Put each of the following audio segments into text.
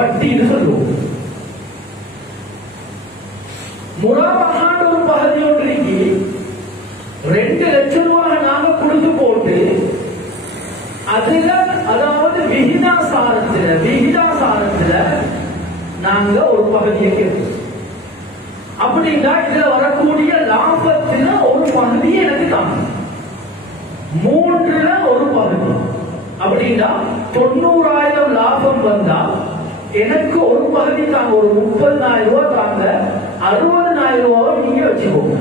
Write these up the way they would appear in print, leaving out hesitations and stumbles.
வட்டின்னு சொல்லுவோம். முராபகான ஒரு பகுதி ஒன்றைக்கு 2 லட்சம் ரூபாய் நாங்க கொடுத்து போட்டு அதுல அதாவது விகிதாசாரத்துல நாங்க ஒரு பகுதியை கேட்போம். அப்படின்னா இதுல வரக்கூடிய லாபத்துல ஒரு பகுதி எனக்கு தாங்க, 3ல ஒரு பகுதி. அப்படின்னா 90,000 லாபம் வந்தா எனக்கு ஒரு பகுதி தாங்க, ஒரு 30,000 ரூபாய் தாங்க, 60,000 ரூபாவை நீங்க வச்சுக்கோங்க.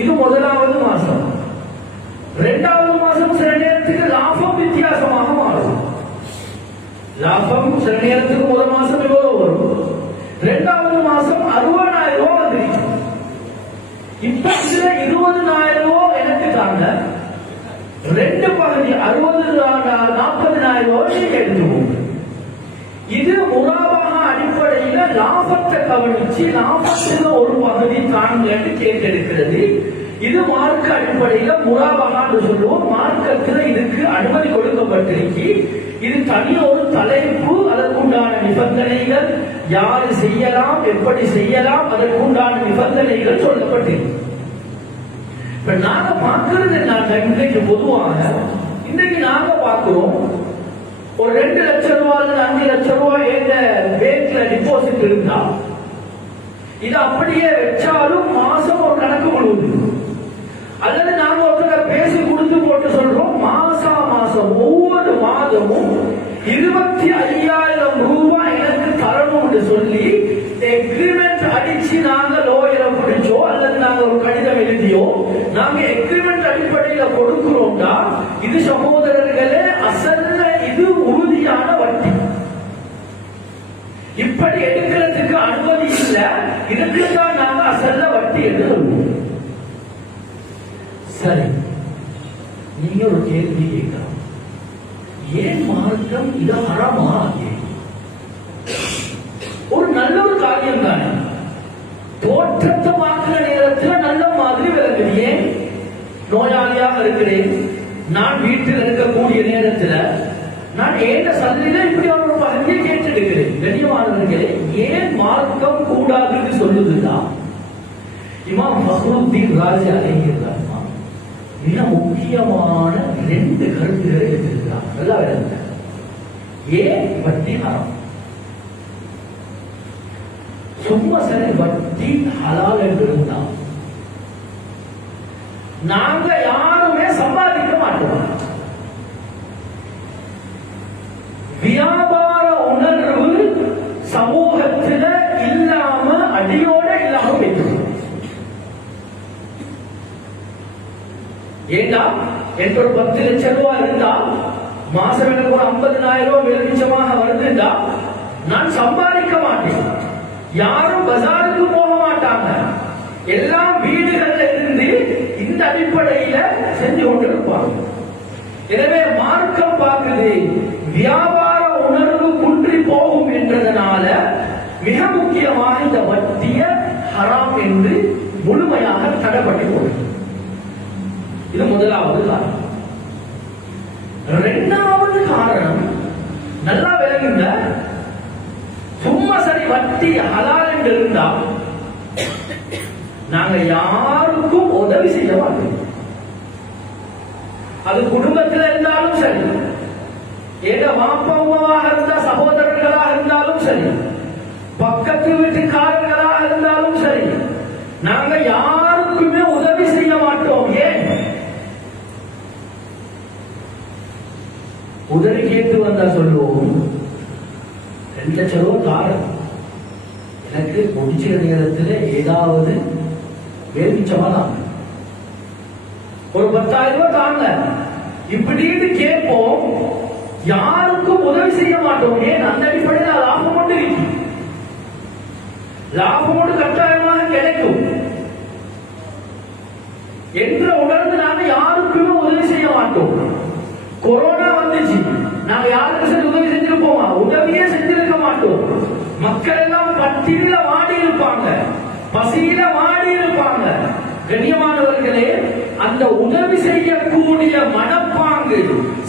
இது முதலாவது மாசம். 2வது மாசம் சில நேரத்துக்கு லாபம் வித்தியாசமாக மாறும். லாபம் சில நேரத்துக்கு முதல் மாசம் எவ்வளவு வரும், 2வது மாசம் 60,000 ரூபாய் வந்துருச்சு. இப்ப இதுல 20,000 ரூபாய் எனக்கு தாங்க, 2 பகுதி 40,000 ரூபாய் எடுத்துக்கோங்க. இது முராபாக அடிப்படையில லாபத்தை கவனிச்சு லாபத்துல ஒரு பகுதி தாங்கன்னு கேட்டெடுக்கிறது. இது மார்க்க அடிப்படையில முராபாகான்னு சொல்லுவோம். மார்க்கத்துல இதுக்கு அனுமதி கொடுக்கப்பட்டிருக்கு. இது தனி ஒரு தலைப்பு, அதற்குண்டான நிபந்தனைகள், யாரு செய்யலாம், எப்படி செய்யலாம், அதற்குண்டான நிபந்தனைகள் சொல்லப்பட்டிருக்கு. இப்ப நாங்க பார்க்கிறது என்னன்னா, இன்றைக்கு பொதுவாக இன்றைக்கு நாங்க பார்க்கிறோம், ஒரு 2 லட்சம் ரூபாய் 5 லட்சம் ரூபாய் எங்க பேங்க்ல டிபாசிட் இருந்தா இது அப்படியே வச்சாலும் மாசம் ஒரு கணக்கு முழுவது. அல்லது நாங்க ஒருத்தர் பேசி கொடுத்து போட்டு சொல்றோம், மாசம் ஒவ்வொரு மாதமும் 25,000 ரூபாய் எனக்கு தரணும்னு சொல்லி எக்ரிமெண்ட் அடிச்சு நாங்க லோயரை பிடிச்சோ அல்லது நாங்க ஒரு கடிதம் எழுதியோ நாங்க எக்ரிமெண்ட் அடிப்படையில கொடுக்கிறோம்னா இது சகோதரர்களே அசல்ல இது உறுதியான வட்டி. இப்படி எடுக்கிறதுக்கு அனுமதி இல்லை. இதுக்கு தான் நாங்க அசல்ல வட்டி என்று சொல்லுவோம். சரி, நீங்க ஒரு கேள்வி கேட்கலாம், ஏன் மார்க்கம் இதை ஹராமா? ஒரு நல்ல ஒரு காரியம் தானே, தோற்றத்தை பார்க்கிற நேரத்தில் நல்ல மாதிரி விளங்குது. ஏன் நோயாளியாக இருக்கிறேன், நான் வீட்டில் இருக்கக்கூடிய நேரத்தில் நான் ஏன் சல்லில இப்படி ஒரு பகுதியை கேட்டெடுக்கிறேன். கண்ணியமானவர்களே, ஏன் மார்க்கம் கூடாதுன்னு சொல்லுதுன்னா, இமாம் ஃபக்ருத்தீன் ராஸி அலைஹிர்ரஹ்மத்துல்லாஹ் மிக முக்கியமான 2 கருத்துக்களை எடுத்திருக்கிறார். நல்லா விளங்க, ஏன் வட்டி ஹராம்? சும்மா சரி வட்டி ஹலால் என்று இருந்தா நாங்க யாருமே சம்பாதிக்க மாட்டோம். வியாபார உணர்வு சமூகத்தில் இல்லாம அடியோட இல்லாம வைக்கிறோம். ஏண்டா எனக்கு ஒரு 10 லட்சம் ரூபாய் இருந்தா மாசம் எனக்கு ஒரு 50,000 ரூபாய் வெளிச்சமாக வருதுண்டா நான் சம்பாதிக்க மாட்டேன். யாரும் பஜாருக்கு போக மாட்டாங்க, எல்லாம் வீடுகள்ல இருந்து இந்த அடிப்படையில செஞ்சு கொண்டிருப்பாங்க. எனவே மார்க்கம் பார்க்குது வியாபார உணர்வு குன்றி போகும் என்றதனால மிக முக்கியமாக இந்த வட்டிய ஹராம் என்று முழுமையாக தடைப்பட்டு போகும். இது முதலாவது காரணம். 2வது காரணம் நல்லா விளங்குங்க, சும்மா சரி வட்டி ஹலால் என்று இருந்தா நாங்க யாருக்கும் உதவி செய்ய மாட்டோம். அது குடும்பத்தில் இருந்தாலும் சரி, ஏக மாப்பா அம்மாவாக இருந்தா, சகோதரர்களாக இருந்தாலும் சரி, பக்கத்து வீட்டுக்காரர்களாக இருந்தாலும் சரி, நாங்க யாருக்குமே உதவி செய்ய மாட்டோம். ஏன்? உதவி கேட்டு வந்தா சொல்லுவோம், 2 லட்சம் ரூபாய் காரணம் எனக்கு முடிச்ச நேரத்தில் ஏதாவது வேர்மிச்சமா தான் ஒரு 10,000 ரூபாய் தாங்க இப்படின்னு கேட்போம். யாருக்கும் உதவி செய்ய மாட்டோம். ஏன்? அந்த அடிப்படையில் லாபம் கொண்டு இருக்கு, லாபம் கொண்டு கட்டாயமாக கிடைக்கும் என்ற உணர்ந்து நாங்க யாருக்குமே உதவி செய்ய மாட்டோம். கொரோனா வந்துச்சு, நாங்க யாருக்கு சரி உதவி செஞ்சிருப்போமா? உதவியே செஞ்சிருக்க மாட்டோம். மக்கள் எல்லாம் பட்டியல வாடி இருப்பாங்க, பசியில வாடி இருப்பாங்க. கண்ணியமானவர்களே, அந்த உதவி செய்யக்கூடிய மனப்பாங்கு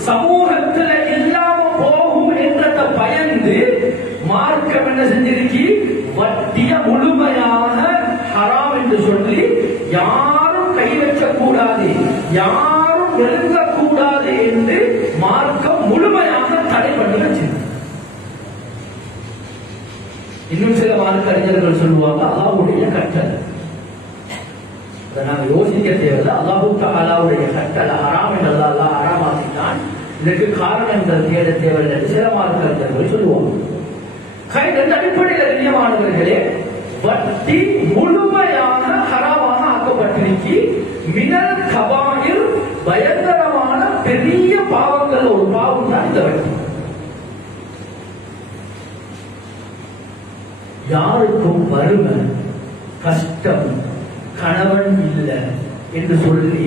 சமூகத்தில் இல்லாம போகும் என்ற மார்க்கம் என்ன செஞ்சிருக்கு? வட்டிய முழுமையாக ஹராம் என்று சொல்லி யாரும் கை வைக்கக்கூடாது, யாரும் நெருங்கக்கூடாது என்று மார்க்கம் முழுமையாக தடை பண்ணி வச்சிருக்கு. இன்னும் சில மார்க்க அறிஞர்கள் சொல்லுவாங்க அல்லாஹ்வுடைய கட்டளை. அதை நாங்கள் யோசிக்க தேவையில்லை. அல்லாஹு தஆலாவுடைய கட்டளை ஹராம் என்று அல்லாஹ் ஹராமாக்கிட்டான், இதற்கு காரணங்கள் தேட தேவையில்லை என்று சில மார்க்க அறிஞர்கள் சொல்லுவாங்க. இந்த அடிப்படையில் கண்ணியமானவர்களே, வட்டி முழுமையாக ஹராமாக ஆக்கப்பட்டிருக்கி. மினல் கபாயிர், பயங்கரமான பெரிய பாவங்கள் ஒரு பாவம் தான் இந்த வட்டி. யாருக்கும் வறுமை, கஷ்டம், கணவன் இல்லை என்று சொல்லி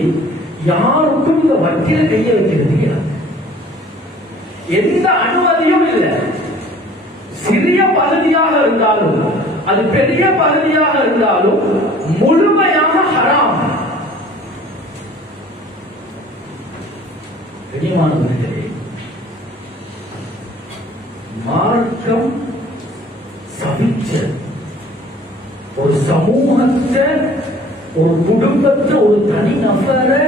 யாருக்கும் இந்த வட்டியில கைய வைக்கிறது எந்த அனுமதியும் இல்லை. சிறிய பகுதியாக இருந்தாலும் அது பெரிய பகுதியாக இருந்தாலும் முழுமையாக ஹராம். கண்ணியமானவர்களே, மார்க்கம் சபிச்ச ஒரு சமூகத்தை, ஒரு குடும்பத்தை, ஒரு தனி நபரை